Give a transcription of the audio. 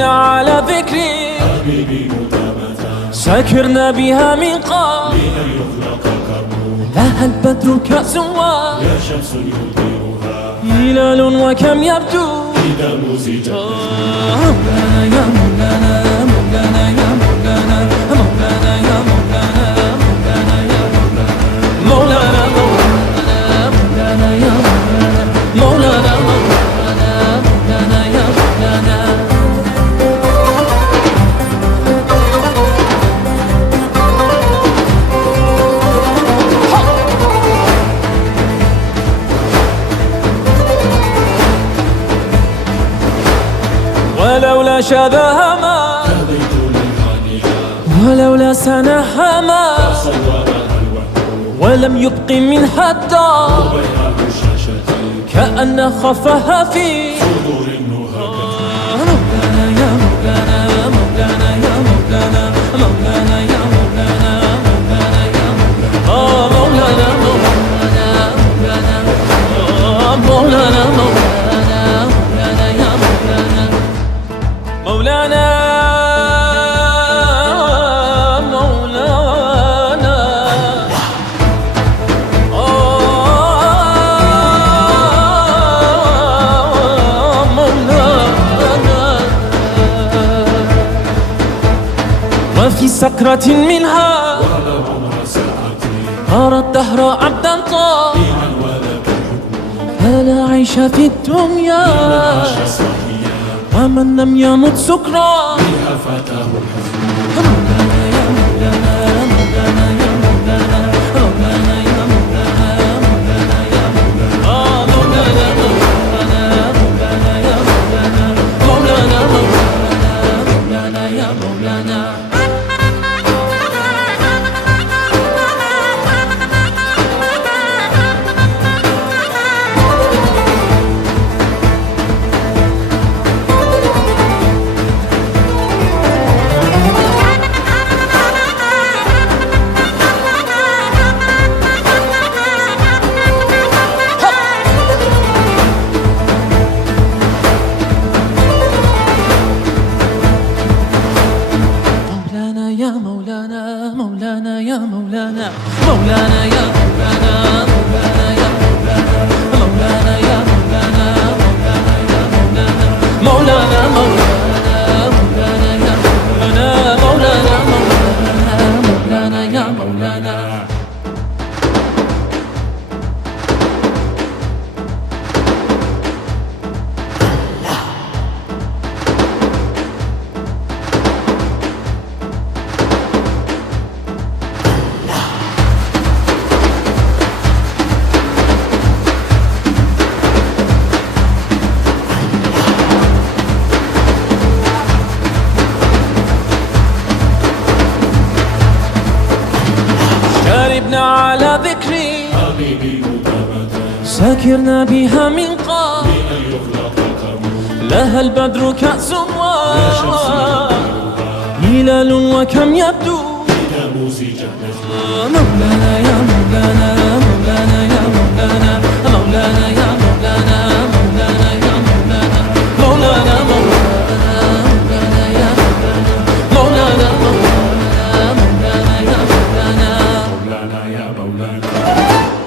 شربنا على ذكري حبيبي مدامة سكرنا بها من قبل لأن يخلق الكرم لها البدر كأس يا شمس يضيئها هلال وكم يبدو إذا مزجت مولانا يا مولانا مولانا يا مولانا مولانا يا مولانا مولانا يا مولانا مولانا مولانا يا مولانا مولانا مولانا يا مولانا. ولولا شذاها ما هديت للهانية ولولا سناها ما صورها الوحد ولم يبق منها الدار بيها الشاشتين كأن خفها في صدور النهى مولانا يا مولانا مولانا يا مولانا مولانا يا مولانا مولانا يا مولانا مولانا مولانا مولانا مولانا مولانا يا مولانا مولانا مولانا مولانا. وفي سكرة منها ولو عمر ساعتي أرى الدهر عبدا طال عن ولك الحكم فلا عيش في الدنيا عاش صحيا ومن لم يمت سكرا بها فتاه الحزن مولانا يا مولانا مولانا يا مولانا مولانا يا مولانا مولانا يا مولانا مولانا مولانا يا مولانا مولانا مولانا يا مولانا. مولانا يا مولانا مولانا يا مولانا مولانا يا مولانا مولانا يا مولانا مولانا يا مولانا مولانا يا مولانا مولانا مولانا يا مولانا مولانا مولانا يا مولانا. شربنا على ذكري حبيبي مدامة سكرنا بها من قبل لأن يخلق الكرم لها البدر كأس يا شمس يضيئها هلال وكم يبدو إذا مزجت نجمه مولانا يا مولانا مولانا يا مولانا مولانا يا مولانا مولانا يا مولانا مولانا مولانا يا مولانا مولانا مولانا يا مولانا مولانا يا مولانا